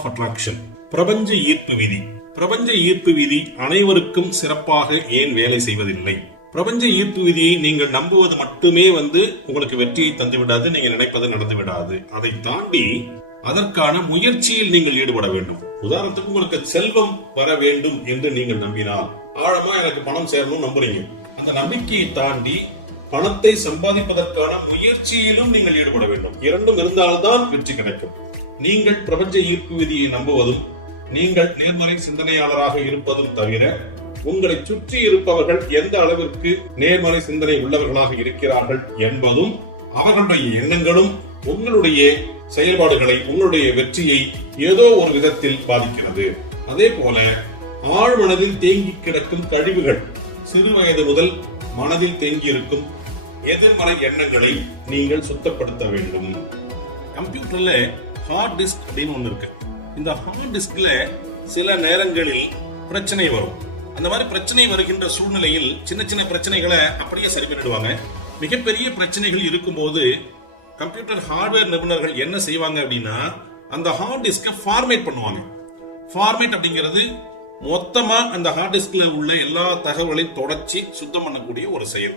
Of attraction. பிரபஞ்ச ஈர்ப்பு விதி. பிரபஞ்ச ஈர்ப்பு விதி அனைவருக்கும் சிறப்பாக ஏன் வேலை செய்வதில்லை? பிரபஞ்ச ஈர்ப்பு விதியை நீங்கள் நம்புவது மட்டுமே உங்களுக்கு வெற்றியை தந்து விடாது, நீங்க நினைப்பது நடந்து விடாது. அதை தாண்டி அதற்கான முயற்சியில் நீங்கள் ஈடுபட வேண்டும். உதாரணத்துக்கு உங்களுக்கு செல்வம் வர வேண்டும் என்று நீங்கள் நம்பினால், ஆழமா எனக்கு பணம் சேரணும் நம்புறீங்க, அந்த நம்பிக்கையை தாண்டி பணத்தை சம்பாதிப்பதற்கான முயற்சியிலும் நீங்கள் ஈடுபட வேண்டும். இரண்டும் இருந்தால்தான் வெற்றி கிடைக்கும். நீங்கள் பிரபஞ்ச ஈர்ப்பு விதியை நம்புவதும் நீங்கள் நேர்மறை சிந்தனையாளராக இருப்பதும் தவிர, உங்களை சுற்றி இருப்பவர்கள் எந்த அளவிற்கு நேர்மறை சிந்தனை உள்ளவர்களாக இருக்கிறார்கள் என்பதும் அவர்களுடைய எண்ணங்களும் உங்களுடைய செயல்பாடுகளை, உங்களுடைய வெற்றியை ஏதோ ஒரு விதத்தில் பாதிக்கிறது. அதே போல ஆழ்மனதில் தேங்கி கிடக்கும் கழிவுகள், சிறு வயது முதல் மனதில் தேங்கி இருக்கும் எதிர்மறை எண்ணங்களை நீங்கள் சுத்தப்படுத்த வேண்டும். கம்ப்யூட்டர்ல ஹார்ட் டிஸ்க் அப்படின்னு ஒண்ணு இருக்கு. இந்த ஹார்ட் டிஸ்க்ல சில நேரங்களில் பிரச்சனை வரும். அந்த மாதிரி பிரச்சனை வருகின்ற சூழ்நிலையில் சின்ன சின்ன பிரச்சனைகளை அப்படியே சரி பண்ணிடுவாங்க. மிகப்பெரிய பிரச்சனைகள் இருக்கும்போது கம்ப்யூட்டர் ஹார்ட்வேர் நிபுணர்கள் என்ன செய்வாங்க அப்படின்னா, அந்த ஹார்ட் டிஸ்கை ஃபார்மேட் பண்ணுவாங்க. ஃபார்மேட் அப்படிங்கிறது மொத்தமா அந்த ஹார்ட் டிஸ்க்ல உள்ள எல்லா தகவல்களையும் தொடச்சி சுத்தம் பண்ணக்கூடிய ஒரு செயல்.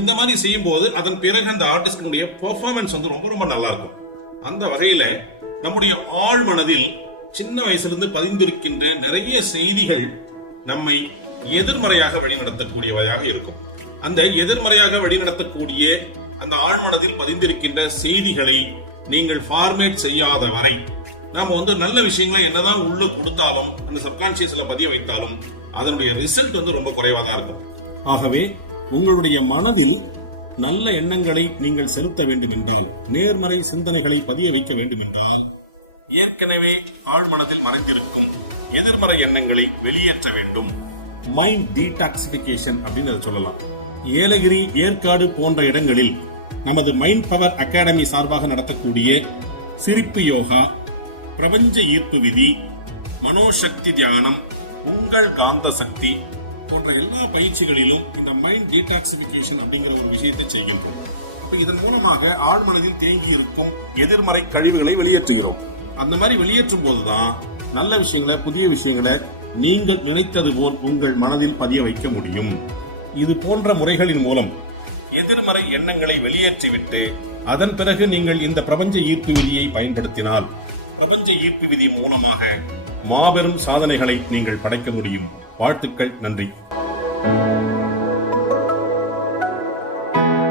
இந்த மாதிரி செய்யும் போது அதன் பிறகு அந்த ஹார்ட் டிஸ்கினுடைய பெர்ஃபார்மன்ஸ் ரொம்ப ரொம்ப நல்லா இருக்கும். அந்த வகையில நம்முடைய ஆழ் மனதில் சின்ன வயசுலேருந்து பதிந்திருக்கின்ற நிறைய செய்திகள் நம்மை எதிர்மறையாக வழிநடத்தக்கூடியவையாக இருக்கும். அந்த எதிர்மறையாக வழிநடத்தக்கூடிய அந்த ஆழ்மனதில் பதிந்திருக்கின்ற செய்திகளை நீங்கள் ஃபார்மேட் செய்யாத வரை நாம நல்ல விஷயங்களை என்னதான் உள்ள கொடுத்தாலும், அந்த சப்கான்சியஸ்ல பதிய வைத்தாலும் அதனுடைய ரிசல்ட் ரொம்ப குறைவா தான் இருக்கும். ஆகவே உங்களுடைய மனதில் நல்ல எண்ணங்களை நீங்கள் செலுத்த வேண்டும் என்றால், நேர்மறை சிந்தனைகளை பதிய வைக்க வேண்டும் என்றால், ஏற்கனவே ஆழ்மனதில் மறைந்திருக்கும் எதிர்மறை எண்ணங்களை வெளியேற்ற வேண்டும். மைண்ட் டீடாக்சிபிகேஷன் அப்படின்னு அதை சொல்லலாம். ஏலகிரி, ஏற்காடு போன்ற இடங்களில் நமது மைண்ட் பவர் அகாடமி சார்பாக நடத்தக்கூடிய சிரிப்பு யோகா, பிரபஞ்ச ஈர்ப்பு விதி, மனோசக்தி தியானம், உங்கள் காந்த சக்தி போன்ற எல்லா பயிற்சிகளிலும் இந்த மைண்ட் டீடாக்சிபிகேஷன் அப்படிங்கிற ஒரு விஷயத்தை செய்கின்றோம். இதன் மூலமாக ஆழ்மனதில் தேங்கி இருக்கும் எதிர்மறை கழிவுகளை வெளியேற்றுகிறோம். அந்த மாதிரி வெளியேற்றும் போதுதான் நல்ல விஷயங்களை, புதிய விஷயங்களை நீங்கள் நினைத்தது போல் உங்கள் மனதில் பதிய வைக்க முடியும். இது போன்ற முறைகளின் மூலம் எதிர்மறை எண்ணங்களை வெளியேற்றிவிட்டு அதன் பிறகு நீங்கள் இந்த பிரபஞ்ச ஈர்ப்பு விதியை பயன்படுத்தினால், பிரபஞ்ச ஈர்ப்பு விதி மூலமாக மாபெரும் சாதனைகளை நீங்கள் படைக்க முடியும். வாழ்த்துக்கள். நன்றி.